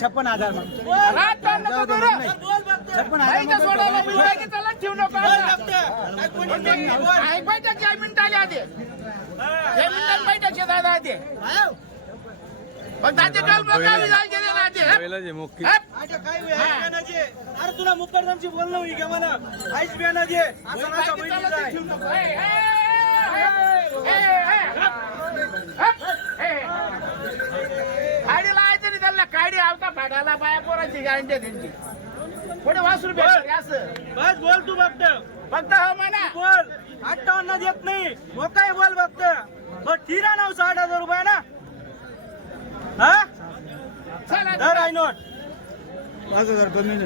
छप्पन हजार. छप्पन हजार बैठक या मिनिटाला आधी. या बैठक आधी. अरे तुला मुक्करदानची बोल ना घ्या मला? आईस बियाणाचे असं नका बाईचं त्याला बहिणीचं ते ठेवू नको. ए, ए, ए, ए, ए, हप. हप. ए. काडी लावायचं नाही त्यांना काडी आवता फाडायला बाया पोराची गांडी त्यांची. पुढे वासरू असं. बस बोल तू फक्त. फक्त हो म्हणा. बोल. अठ्ठावन्न देत नाही. मोकाय बोल फक्त. बस ठिरा नऊ साठ हजार रुपये ना? हा? चला. धर आहे नोट पाच हजार कमी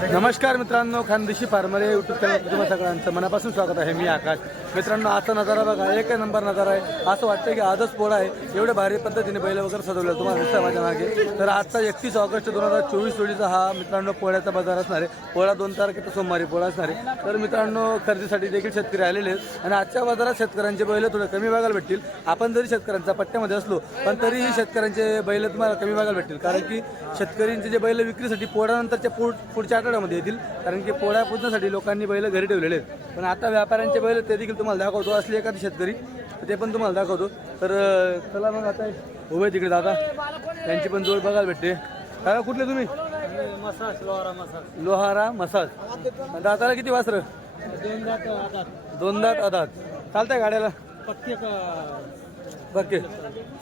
नमस्कार मित्रांनो खानदेशी फार्मर या युट्यूब चॅनल तुम्हाला सगळ्यांचं मनापासून स्वागत आहे. मी आकाश. मित्रांनो आजचा नजारा बघा एक नंबर नजारा आहे. असं वाटतं की आजच पोळा आहे. एवढे भारी पद्धतीने बैल वगैरे सजवलं तुम्हाला दिसतं माझ्या मागे. तर आजचा एकतीस ऑगस्ट दोन हजार चोवीस रोजीचा हा मित्रांनो पोळ्याचा बाजार असणार आहे. पोळा दोन तारखेचा सोमवारी पोळा असणार आहे. तर मित्रांनो खरेदीसाठी देखील शेतकरी आलेले आहेत. आणि आजच्या बाजारात शेतकऱ्यांचे बैल थोडे कमी बघायला भेटतील. आपण जरी शेतकऱ्यांचा पट्ट्यामध्ये असलो पण तरीही शेतकऱ्यांचे बैल तुम्हाला कमी बघायला भेटतील. कारण की शेतकऱ्यांचे जे बैल विक्रीसाठी पोळ्यानंतरच्या पुढ पुढच्या आठवड्यामध्ये येतील. कारण की पोळ्या पुजण्यासाठी लोकांनी बैल घरी ठेवलेले आहेत. पण आता व्यापाऱ्यांचे बैल ते देखील तुम्हाला दाखवतो. असले एखादी शेतकरी ते पण तुम्हाला दाखवतो. तर चला मग आता उभे तिकडे दादा. त्यांची पण जोड बघायला भेटते. काय कुठले तुम्ही? मसाज लोहारा मसाज. लोहारा मसाज दाताला किती वासरं? दोन दात अदात चालतंय गाड्याला? पक्के का? बरके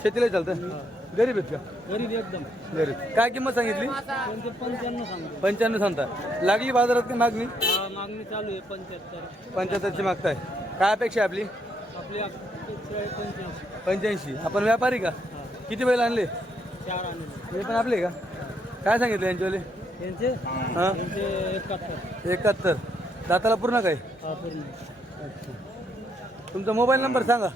शेतीला चालतं गरीब आहेत का? गरीब एकदम. गरीब. काय किंमत सांगितली? पंच्याण्णव पंच्याण्णव सांगता लागली बाजारात की मागणी? हा, मागणी चालू आहे पंच्याहत्तर. पंच्याहत्तरची मागताय. काय अपेक्षा आहे आपली? आपली अपेक्षा आहे पंच्याऐंशी. पंच्याऐंशी. आपण व्यापारी का? किती बैल आणले? चार आणले. हे पण आपले का? काय सांगितलं यांच्यावाले? यांचे? हां? यांचे एकाहत्तर. एकाहत्तर. दाताला पूर्ण काय? हा पूर्ण. तुमचा मोबाईल नंबर सांगा.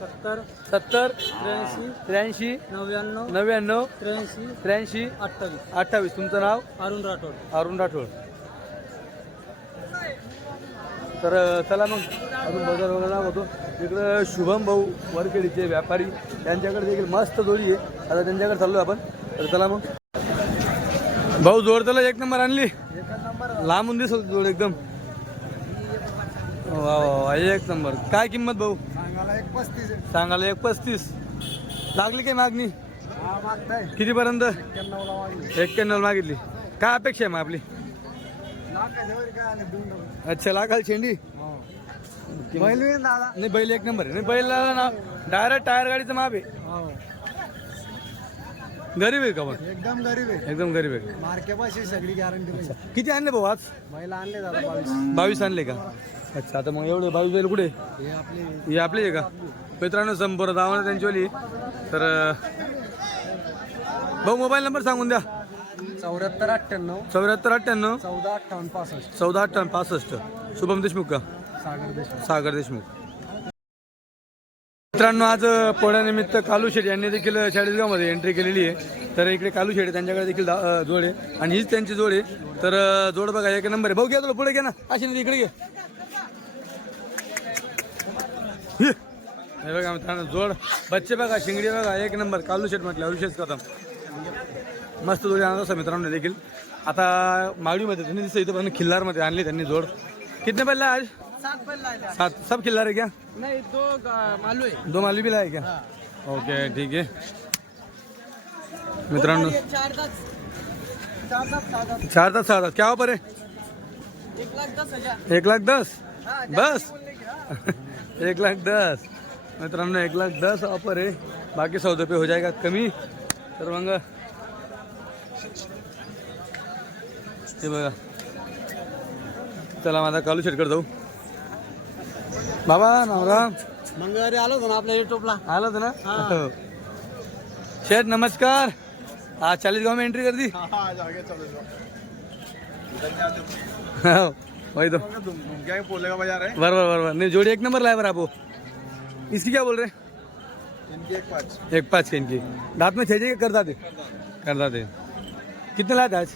सत्तर सत्तर त्र्याऐंशी त्र्याऐंशी नव्याण्णव नव्याण्णव त्र्याऐंशी त्र्याऐंशी अठ्ठावीस. अठ्ठावीस. तुमचं नाव? अरुण राठोड. अरुण राठोड. तर चला मग. अजून बाजार वगैरे होतो. इकडं शुभम भाऊ वरखेडीचे व्यापारी. त्यांच्याकडे देखील मस्त जोडी आहे. आता त्यांच्याकडे चाललो आपण. तर चला मग. भाऊ जोड त्याला एक नंबर आणली. लांबून दिसत जोड एकदम. वा वा वा एक नंबर. काय किंमत भाऊ? सांगायला एक पस्तीस सांगायला एक पस्तीस. लागली काय मागणी? हा मागताय. कितीपर्यंत? एक्क्याण्णवला एक्क्याण्णव मागितली. काय अपेक्षा आहे मग आपली? अच्छा लागाल शेंडी? बैल येईन दादा. नाही बैल एक नंबर आहे. नाही बैलला ना डायरेक्ट टायर गाडीचं माप आहे. हो. गरीब आहे का पण एकदम गरीब आहे. एकदम गरीब आहे. मार्केपाशी सगळी गॅरंटी किती आणले भाऊ आज? बैल आणले दादा बावीस. बावीस आणले का? अच्छा आता मग एवढे बावीस बैल कुठे? हे आपले. आहे का? मित्रांनो संपर्क दावाने त्यांच्यावाली तर भाऊ मोबाईल नंबर सांगून द्या. चौऱ्याहत्तर अठ्ठ्याण्णव चौऱ्याहत्तर अठ्ठ्याण्णव चौदा अठ्ठावन्न पासष्ट. चौदा अठ्ठावन्न पासष्ट. शुभम देशमुख का? सागर देशमुख. सागर देशमुख. मित्रांनो आज पोळ्यानिमित्त कालू शेठ यांनी देखील चाळीसगावमध्ये एंट्री केलेली आहे. तर इकडे कालू आहे, त्यांच्याकडे देखील जोड आहे. आणि हीच त्यांची जोड आहे. तर जोड बघा एक नंबर आहे. भाऊ घ्या तुला पुढे घ्या ना. अशी नाही इकडे घे. हे. बघा मित्रांनो जोड. बच्चे बघा शिंगडी बघा एक नंबर. कालू शेठ म्हटलं विशेष कदम. मस्त जोडी आणत असं मित्रांनो देखील. आता मागडीमध्ये त्यांनी दिसतं इथं पण खिल्लारमध्ये आणली त्यांनी जोड. कितने पडला आज? सात बैल सब खिल्लार है क्या? नाही तो मालू आहे. दो माली भी लाए क्या? ओके ठीक है मित्रांनो. चार तास सहा तास क्या ऑफर है हजार. एक लाख दस? बस. एक लाख दस. मित्रांनो एक लाख दस ऑफर आहे. बाकी सौदा पे हो जाएगा कमी. तर मग हे बघा. चला माझा कालू शेटकडे जाऊ. बाबा राम मंगळवारी आलो होतो ना आपल्या युट्यूबला आला होता ना? हो. शेठ नमस्कार. आज चालीस गांव में एंट्री कर दी हो, वही तो। बाज़ार है बरबर बरबर नहीं, जोड़ी एक नंबर लाए बर आपको इसकी क्या बोल रहे इनकी एक पाच एक इनकी। दांत में छेजे कर दाते कर दाते कितने लाए थे आज?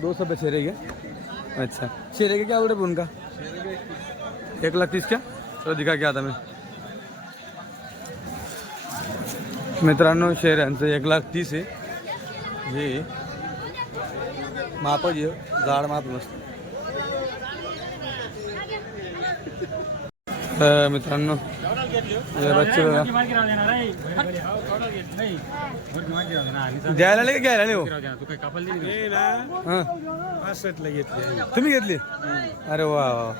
दो सफ़ेद शेरे के अच्छा। शेरे के क्या बोल रहे उनका? एक लाख तीस क्या? चलो, दिखा क्या था मैं। मित्रांनो शेर यांचं एक लाख तीस आहे हे मापच आहे झाड माप मस्त. मित्रांनो द्यायला नाही घ्यायला नाही हो? तुम्ही घेतली? अरे वा वा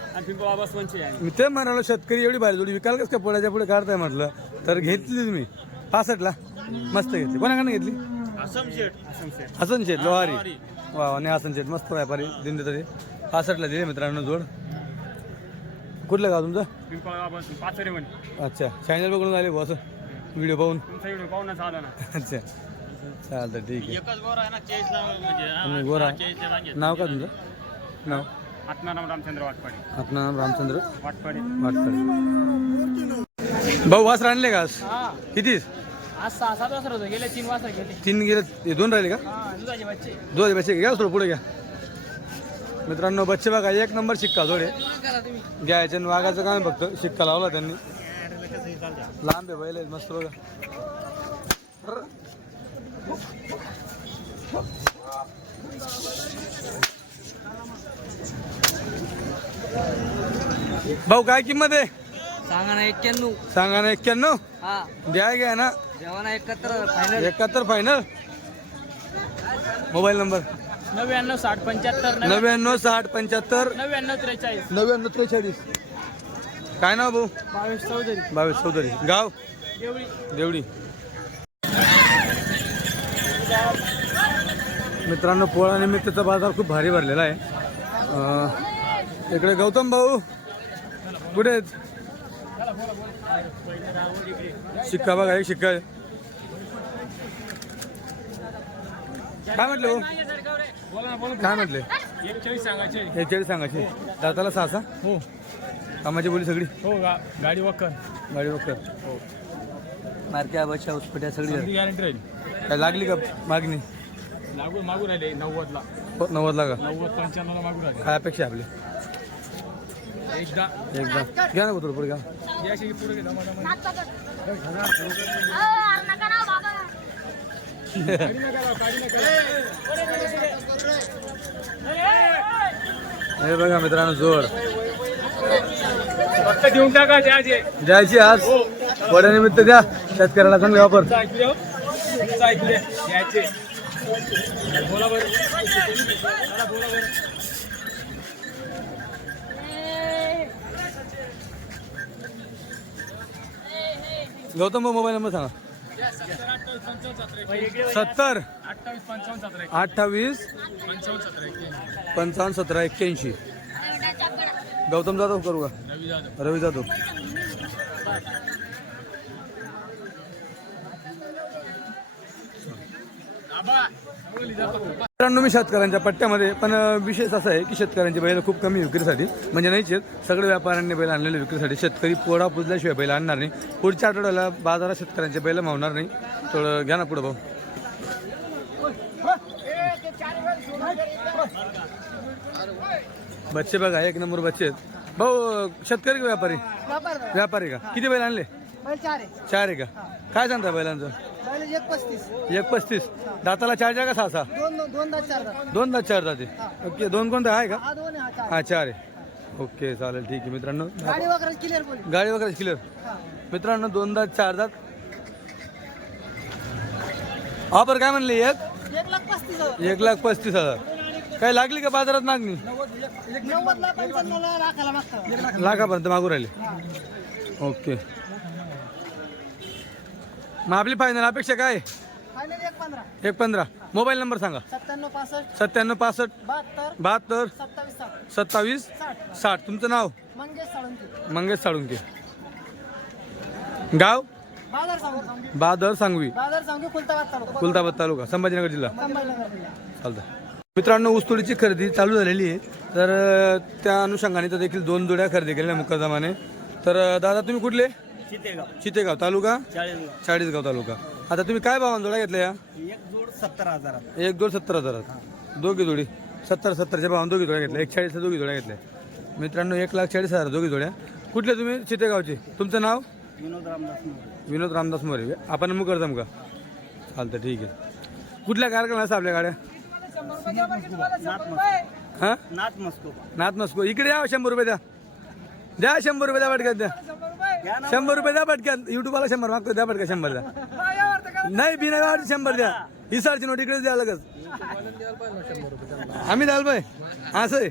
मी ते म्हणालो शेतकरी एवढी भारी जोडी विकाल कसं काय? पुढ्याच्या पुढे काढताय म्हटलं. तर घेतली तुम्ही. पासष्टला. मस्त घेतली. कोणाकडनं घेतली? हसन शेठ लोहारी. वा नाही हसन शेठ मस्त व्यापारी दिंडे तरी. पासष्टला दिले मित्रांनो जोड. कुठलं गाव तुमचं? अच्छा. चॅनल बघून आले बॉस व्हिडिओ पाहून. अच्छा. चालतं ठीक आहे. गोरा नाव का तुमचं? नाव? आत्माराम रामचंद्र वाटपाडी. नाव रामचंद्र वाटपाडी. वाटकर भाऊ वासर आणले का आज? किती आज सहा सात वाजता होतं गेले तीन वाजता गेले तीन गेले दोन राहिले का? हा दुधाचे बच्चे. दोन बच्चे. घ्या थोडं पुढे घ्या. मित्रांनो बच्चे बघा एक नंबर शिक्का जोडे. घ्यायचे आणि वाघाचं काम आहे फक्त शिक्का लावला त्यांनी. लांब आहे बैल आहेत, मस्त बघा. भाऊ काय किंमत आहे? सांगा ना एक्क्याण्णव. सांगा ना एक्क्याण्णव? हा. द्या घ्या ना. जेवणा एकाहत्तर फायनल एकाहत्तर फायनल मोबाईल नंबर. नव्याण्णव साठ पंच्याहत्तर नव्याण्णव साठ पंच्याहत्तर. नव्याण्णव त्रेचाळीस. नव्याण्णव त्रेचाळीस. काय नाव भाऊ? बावीस चौधरी. बावीस चौधरी. गाव? देवळी. देवडी मित्रांनो पोळा निमित्तचा बाजार खूप भारी भरलेला आहे. अं, इकडे गौतम भाऊ. कुठे आहेत? शिक्का बघा एक शिक्का. काय म्हटले भाऊ? काय म्हटले? एकचाळीस सांगायचे. हे दाताला सहा सहा? हो. कामाची बोली सगळी? हो गाडी वक्कर गाडी वगैरे मारक्या बच्चा उस्पट्या सगळी. गॅरंटी राहील. काय लागली का मागणी? लागू मागू राहिले नव्वदला. हो, नव्वदला का? नव्वद पंच्याण्णवला मागू राहिले. काय अपेक्षा आपली? एकदा. एकदा. घ्या ना पुढे घ्या. हे बघा मित्रांनो जोर. फक्त देऊन टाका द्याचे द्यायची आज. वड्यानिमित्त द्या. शेतकऱ्याला चांगले वापर हो. ऐकले द्यायचे बोला बरं. बोला बरं. गौतम भाऊ मोबाईल नंबर सांगा. सत्तर. अठ्ठावीस. पंचावन्न सतरा एक्क्याऐंशी. पंचावन्न सतरा एक्क्याऐंशी गौतम जाधव करू का? रवी जाधव रवी जाधव. मित्रांनो मी शेतकऱ्यांच्या पट्ट्यामध्ये पण विशेष असा आहे की शेतकऱ्यांची बैल खूप कमी विक्रीसाठी म्हणजे नाहीच आहेत सगळे व्यापाऱ्यांनी बैल आणलेले विक्रीसाठी शेतकरी पोळा पुजल्याशिवाय बैल आणणार नाही. पुढच्या आठवड्याला बाजारात शेतकऱ्यांचे बैल मावणार नाही. थोडं घ्या ना पुढं भाऊ. बच्चे बघा एक नंबर बच्चे आहेत. भाऊ शेतकरी का व्यापारी? व्यापारी. का? किती बैल आणले? चार आहे का? काय सांगता बैलांचं? एक पस्तीस. एक पस्तीस. दाताला चार का सहा सहा. दोन दोन दात चार दात. दोन दात चार दाते. ओके दोन कोणते? आहे का? हा दोन आहे, हा चार. हा चार आहे. ओके चालेल ठीक आहे मित्रांनो. गाडी वगैरे क्लिअर बोली. गाडी वगैरे क्लिअर मित्रांनो दोन दात चार दात. ऑफर काय म्हणले? एक? एक लाख पस्तीस हजार. एक लाख पस्तीस हजार. काय लागली का बाजारात मागणी? नव्वद लाख पंच्याण्णव लाखाला मागता. लाखापर्यंत मागू राहिले. ओके. मग आपली फायनल अपेक्षा काय? फायनल एक पंधरा. एक पंधरा. मोबाईल नंबर सांगा. सत्त्याण्णव पासष्ट. सत्त्याण्णव पासष्ट. बहात्तर. बहात्तर. सत्तावीस साठ. सत्तावीस. साठ. साठ. तुमचं नाव? मंगेश साळुंकी. मंगेश साळुंके. गाव? बाजार सांगू. बादर सांगवी. बाजार सांगू खुलताबाद तालुका. कुलताबाद तालुका. संभाजीनगर जिल्हा. संभाजीनगर जिल्हा. चालतं मित्रांनो ऊसतोडीची खरेदी चालू झालेली आहे. तर अं, त्या अनुषंगाने तर देखील दोन जोड्या खरेदी केलेल्या मुक्कादमाने तर अं, दादा तुम्ही कुठले? चितेगाव. चितेगाव तालुका? चाळीसगाव. चाळीसगाव तालुका. आता तुम्ही काय भावान जोड्या घेतल्या या? एक जोड सत्तर हजारात. एक दोन सत्तर हजारात. दोघी जोडी. सत्तर सत्तरच्या भावान दोघी जोड्या घेतल्या. एक चाळीसच्या दोघी जोड्या घेतल्या. मित्रांनो एक लाख चाळीस हजार दोघी जोड्या. कुठले तुम्ही? चितेगावचे. तुमचं नाव? विनोद रामदास मोरे. विनोद रामदास मोरे. आपण मग करताम का? चालतं ठीक आहे. कुठल्या कार्यक्रमाला असं आपल्या गाड्या? हां? नाथ मस्को नाथ नसको इकडे या शंभर रुपये द्या. द्या शंभर रुपये द्या पटक्यात द्या. शंभर रुपये द्या पटक्यात युट्यूबला शंभर मागतो द्या पटक्यात शंभर द्या नाही बिना गाडी शंभर द्या. ही सारची नोट इकडे द्या लगच. आम्ही द्याल बाय असं आहे.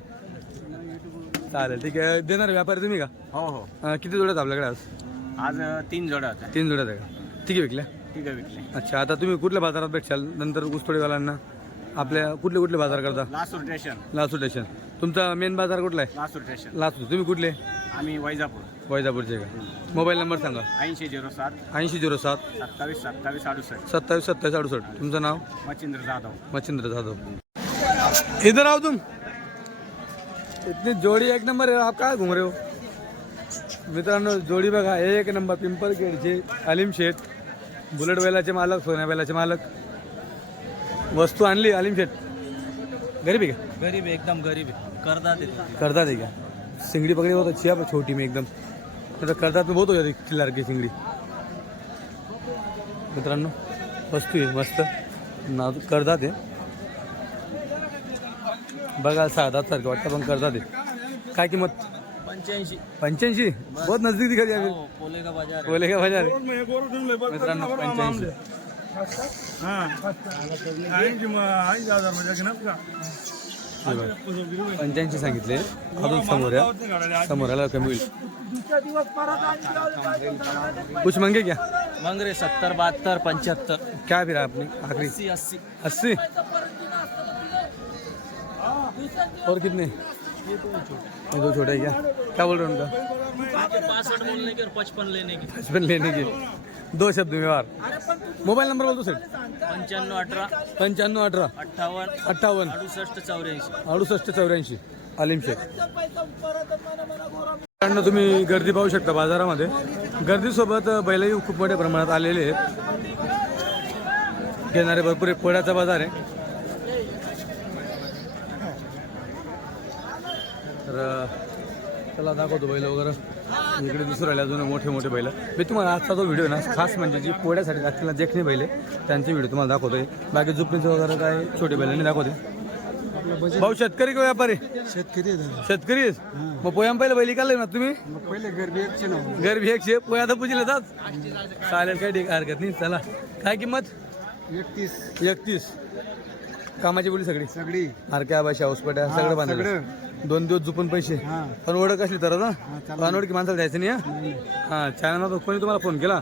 चालेल ठीक आहे. देणार व्यापारी तुम्ही का? हो हो. अं, किती जोड्यात आपल्याकडे आज? आज अ, तीन जोड्या होत्या. तीन जोड्यात आहे का? ठीक आहे विकल्या? ठीक आहे विकले अच्छा आता तुम्ही कुठल्या बाजारात भेटशाल? नंतर ऊसतोडीवाल्यांना. आपल्या कुठले कुठले बाजार करता? लासूर स्टेशन. लासूर स्टेशन. तुमचा मेन बाजार कुठला आहे? लासूर स्टेशन. लासूर. तुम्ही कुठले? आम्ही वैजापूर. वैजापूरचे का? मोबाईल नंबर सांगा. ऐंशी झिरो सात. ऐंशी झिरो सात. सत्तावीस सत्तावीस अडुसष्ट. सत्तावीस सत्तावीस अडुसष्ट. तुमचं नाव? मच्छिंद्र जाधव. मच्छिंद्र जाधव. इधर आओ तुम. इतनी जोडी एक नंबर आहे आप काय घुम रहे हो? मित्रांनो जोडी बघा एक नंबर पिंपरखेडचे अलीम शेठ. बुलेट बैलाचे मालक सोन्या बैलाचे मालक. वस्तू आणली अलीम शेठ. गरीब आहे का? गरीब एकदम गरीब करदा देतो करतात आहे का? सिंगड़ी पकड़ी बहुत अच्छी है पर छोटी में एकदम। नहीं तो करतात में बहुत हो जाती किल्लार की सिंगडी। मित्रांनो वस्तू आहे मस्त। ना करतात आहे बघा साधा सारखं वाटतं पण करतात आहे काय किंमत? पंच्याऐंशी. पंच्याऐंशी? बहुत नजदीक दिखा दिया पोले का बाजार बोले का बाजार आहे? मित्रांनो पंच्याऐंशी। हे। बघा. पंच्याऐंशी सांगितले. अजून समोर या. समोर आला कमी होईल? कुछ मंगे क्या मंगरे सत्तर बहत्तर पंच्याहत्तर. क्या फिर आपने आखिरी. अस्सी अस्सी. अस्सी? और कितने? ये दो छोटे हैं क्या? क्या बोल रहे हो उनका? पासठ बोलने के और पचपन लेने के। पचपन लेने के। दो शब्द व्यवहार। मोबाईल नंबर बोलतो सर. पंच्याण्णव अठरा. पंच्याण्णव अठरा. अठ्ठावन्न. अठ्ठावन्न. अडुसष्ट चौऱ्याऐंशी. अडुसष्ट चौऱ्याऐंशी. आलिम शेख. मित्रांनो, तुम्ही गर्दी पाहू शकता बाजारामध्ये. गर्दीसोबत बैलही खूप मोठ्या प्रमाणात आलेले आहेत. घेणारे भरपूर एक पोळ्याचा बाजार आहे. तर चला दाखवतो बैल वगैरे. इकडे दिसून राहिले अजून मोठे मोठे बैल. मी तुम्हाला आजचा जो व्हिडिओ ना खास म्हणजे जी पोळ्यासाठी लागतील देखणे बैल त्यांचे व्हिडिओ तुम्हाला दाखवतोय. बाकी जुपणीचं वगैरे काय छोटे बैलांनी दाखवते भाऊ शेतकरी का व्यापारी? शेतकरी शेतकरी? मग पोयाम पहिलं बैल काढले ना तुम्ही? पहिले गरबी एकशे नऊ. गरबी एकशे पोया तर पुजीला जात. चालेल काय ठीक हरकत नाही चला. काय किंमत? एकतीस. एकतीस. कामाची बोली सगळी. सगळी. अरे काय भाषा हॉस्पिटल सगळं बांधलं दोन दिवस झुपून पैसे. हा. पण ओळख असली तर. अनोळखी माणसाला द्यायचं नाही हा? हा चॅनल कोणी तुम्हाला फोन केला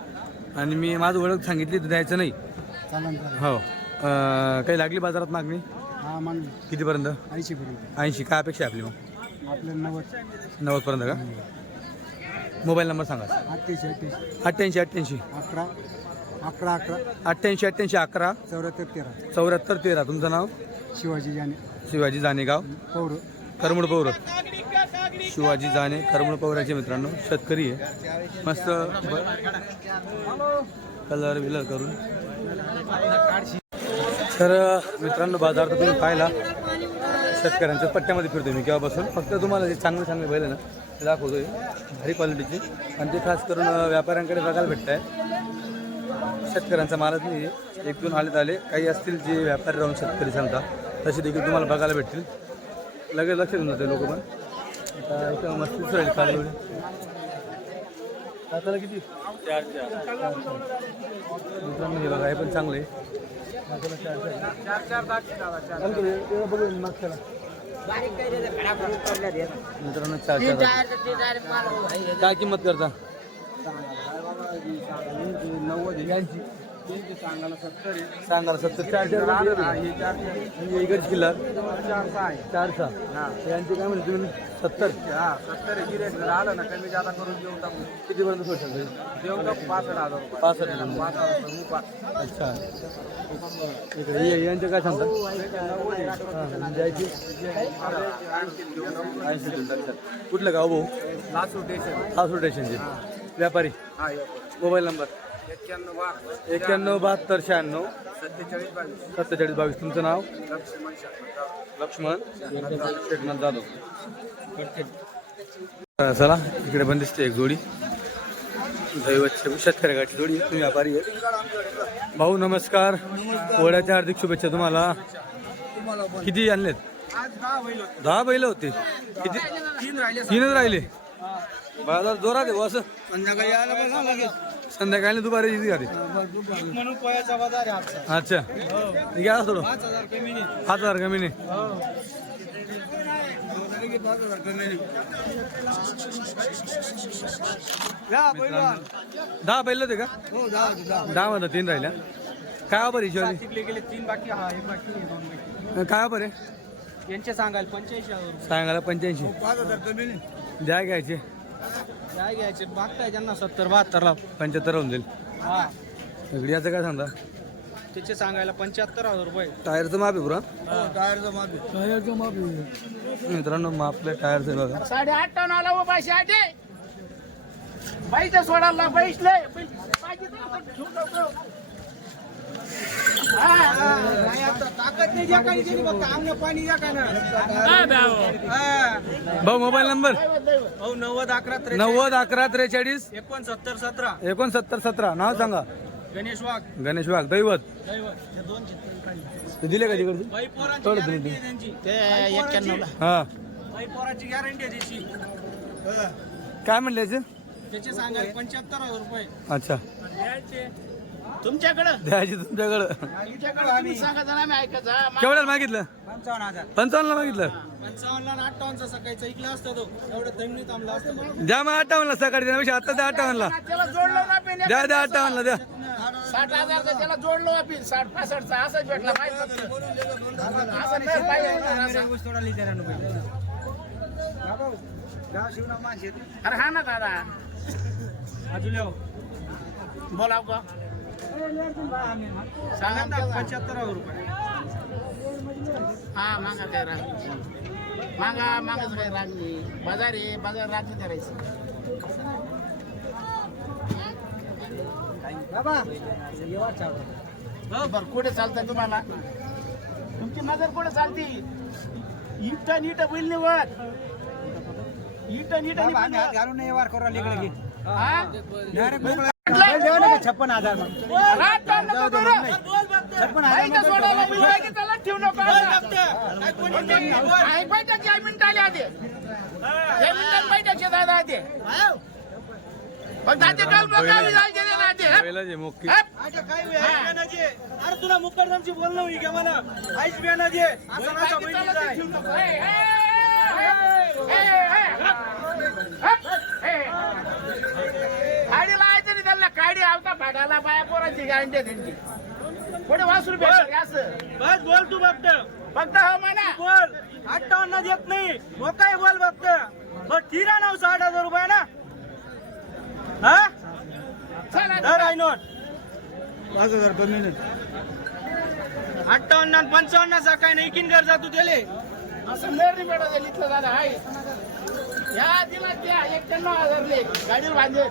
आणि मी माझं ओळख सांगितली तर द्यायचं नाही. चालन चालेल. हो. अं, काही लागली बाजारात मागणी? हा कितीपर्यंत? ऐंशी पर्यंत ऐंशी. काय अपेक्षा आहे आपली मग? नव्वद. नव्वदपर्यंत का? मोबाईल नंबर सांगा. अठ्ठ्याऐंशी अठ्ठ्याऐंशी. अठ्ठ्याऐंशी अठ्ठ्याऐंशी. अकरा. अकरा अकरा. अठ्ठ्याऐंशी अठ्ठ्याऐंशी अकरा. चौऱ्याहत्तर तेरा. चौऱ्याहत्तर तेरा. तुमचं नाव? शिवाजी जाने. शिवाजी जानेगाव. पौर. करमूड पौर शिवाजी जाणे करमुड पौराचे मित्रांनो शेतकरी आहे. मस्त कलर विलर करून. तर मित्रांनो बाजार तर तुम्ही पाहिला. शेतकऱ्यांच्या पट्ट्यामध्ये फिरतोय मी केव्हापासून. फक्त तुम्हाला जे चांगले चांगले बैल ना ते दाखवतोय. भारी क्वालिटीचे आणि ते खास करून व्यापाऱ्यांकडे बघायला भेटत आहे शेतकऱ्यांचा मालच नाही एक दोन आलेत आले. काही असतील जे व्यापारी राहून शेतकरी सांगता तसे देखील तुम्हाला बघायला भेटतील. लगेच लक्ष देऊन जाते लोक पण. आता इथं मस्त राहील खाली एवढे दाताला किती? चार चार मित्रांनो हे बघा हे पण चांगलं आहे. दाताला चार चार. मागच्याला. मित्रांनो चार चार. काय किंमत करता? नव्वद यांची सांगायला सत्तर. चार चार म्हणजे इकडची किल्ला. चार सहा यांची काय म्हणते तुम्ही? सत्तर. आलं ना कमी जादा करून देऊन टाकू. कितीपर्यंत सोडशाल तुम्ही? देऊन टाकू पासष्ट हजार रुपये. पासष्ट हजार. अच्छा. इकडे हे- यांचं काय सांगतात? हां, द्यायची ऐंशी देऊन टाकतात. कुठलं गाव भाऊ? लासूर स्टेशन सासूर स्टेशनचे व्यापारी. हा मोबाईल नंबर. एक्क्याण्णव बहात्तर. शहाण्णव. सत्तेचाळीस बावीस. सत्तेचाळीस बावीस. तुमचं नाव? लक्ष्मण लक्ष्मण. जाधव. चला इकडे पण दिसते एक जोडी. शेतकऱ्याची जोडी. तुम्ही व्यापारी आहे भाऊ नमस्कार. पोळ्याच्या हार्दिक शुभेच्छा तुम्हाला. किती आणलेत? आज दहा बैल होते. दहा बैल होते किती? तीन राहिले तीनच राहिले. बाजार जोरात आहे असं. संध्याकाळी संध्याकाळी दुपारी किती गाडी. म्हणून पोयाचा बाजार आहे आजचा अच्छा घ्या थोडं पाच हजार कमी नाही. हजार कमी या. दहा बैल होते का? हो दहा मध्ये तीन राहिल्या. काय ऑफर तिकडे गेले तीन बाकी हा एक बाकी आहे, दोन बाकी. काय ऑफर आहे? यांचे सांगायला पंच्याऐंशी हजार. सांगायला पंच्याऐंशी. पाच हजार कमी नाही. द्या घ्यायचे. काय घ्यायचे? मागताय त्यांना सत्तर बहात्तरला. पंच्याहत्तर होऊन जाईल. हा. इकडे याचं काय सांगता त्याचे सांगायला पंच्याहत्तर हजार रुपये. टायरचं माप आहे पुरा. टायरचं मागे टायरचं माप आहे. मित्रांनो मापले टायरचं बघा. साडे आठ टन आला व पाचशे आठ आहे. बाईचं सोडायला बैसले. नाही ज्या काही आमनं पाणी भाऊ. Mobile number? हो नव्वद अकरा त्रेचाळीस, नव्वद अकरा त्रेचाळीस. एकोणसत्तर सतरा. एकोणसत्तर सतरा. नाव सांगा. गणेश वाघ. गणेश वाघ दैवत. दैवत. दोन चित्र ते दिले का पोरांची थोडं गॅरंटी दिलं. हा. पोराची गॅरंटी आहे त्याची. हा. काय म्हणले याचे? त्याचे सांगायला पंच्याहत्तर हजार रुपये. अच्छा. तुमच्याकडं? द्यायचे तुमच्याकडं. तुमच्याकडे आम्ही सांगा आम्ही ऐकायचं. हा, मा- केवढ्याला मागितलं? पंचावन्न हजार पंचावन्नला मागितलं? पंचावन्नला आणि अठ्ठावन्नचा सकाळीचा ऐकला असता तो. एवढं असतं द्या मग अठ्ठावन्नला सकाळी देण्यापेक्षा आता द्या अठ्ठावन्नला. त्याला जोडलं ना पेन द्या द्या अठ्ठावन्नला द्या. साठ हजारचा त्याला जोडलो आपण साठ पासष्टचा असंच भेटला माहिती असं नाही पाहिजे असं. अरे हा ना दादा. बोलाव का? सांगा ना. पंच्याहत्तर रुपये. हा मागा काय राग मागा मागाच काय राग नाही बाजार आहे बाजार राग नाही करायचं बरं कुठे चालतंय तुम्हाला? तुमची नजर कुठे चालती? इट नीट बैल निवड इट नीट घालून नाही वार करू छप्पन हजार ठेवू नका हप. अरे तुला मुक्करदमची बोलणं होई का मला. आईस बियाणं दे पोरांची गॅरंटी त्यांची. कोणी वासरू भेटणार का असं? बस बोल तू फक्त. फक्त हो म्हणा बोल. अठ्ठावन्न देत नाही. मोकाय बोल फक्त. बस ठिरा नाव साठ हजार रुपये ना? हा? चला धर आहे नोट पाच हजार कमी अठ्ठावन्न आणि पंचावन्न चा काय नाही किन गरजा तू दिले असं नेरणी भेटत आहे इथलं दादा आहे या दिला त्या एक्क्याण्णव हजारले गाडीवर बांधे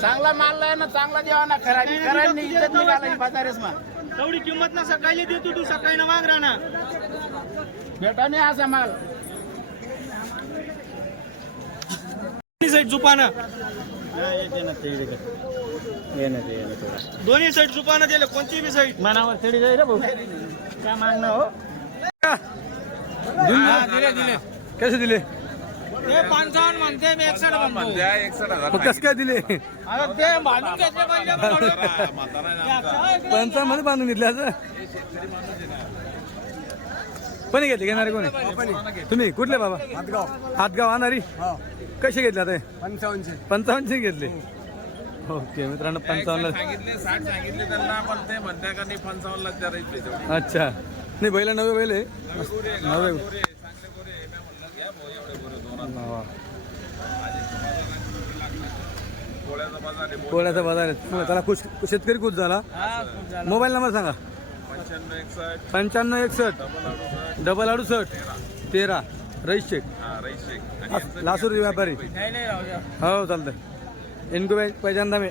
चांगला माल आहे ना चांगला द्यावा ना खरा खरा इज्जत निघाला बाजारेस माल तेवढी किंमत ना सकाळी देतो तू सकाळी ना माग राहणार. भेटा नाही असा माल. साईड जुपाना. दोन्ही साईड जुपाना दिले कोणती बी साईड मनावर थोडी जाईल रे भाऊ. काय मागणं हो? दिले दिले. कसे दिले? ते पंचावन्न म्हणते मी एकसठ म्हणतो. मग कसं काय दिले? आता ते बांधून घेतले पाहिजे पंचामध्ये बांधून घेतले असं? कोणी घेतले? घेणारे कोणी? तुम्ही? कुठले बाबा? हातगाव. हातगाव आणणारी? कसे घेतले आता पंचावन्नशे. पंचावन्नशे घेतले. ओके मित्रांनो पंचावन्न सांगितले साठ सांगितले त्यांना पण ते म्हणत्या का नाही पंचावन्न लाख करायचे तेवढे अच्छा. नाही बैला नवे बैल आहे. नवे. पोळ्याचा बाजार आहे. त्याला खुश शेतकरी खुश झाला? मोबाईल नंबर सांगा. पंच्याण्णव एकसष्ट. डबल अडुसष्ट. तेरा. रईस शेख हा रईस शेख आणि लासूर व्यापारी. हो चालतंय. इनको पहिल्यांदा मी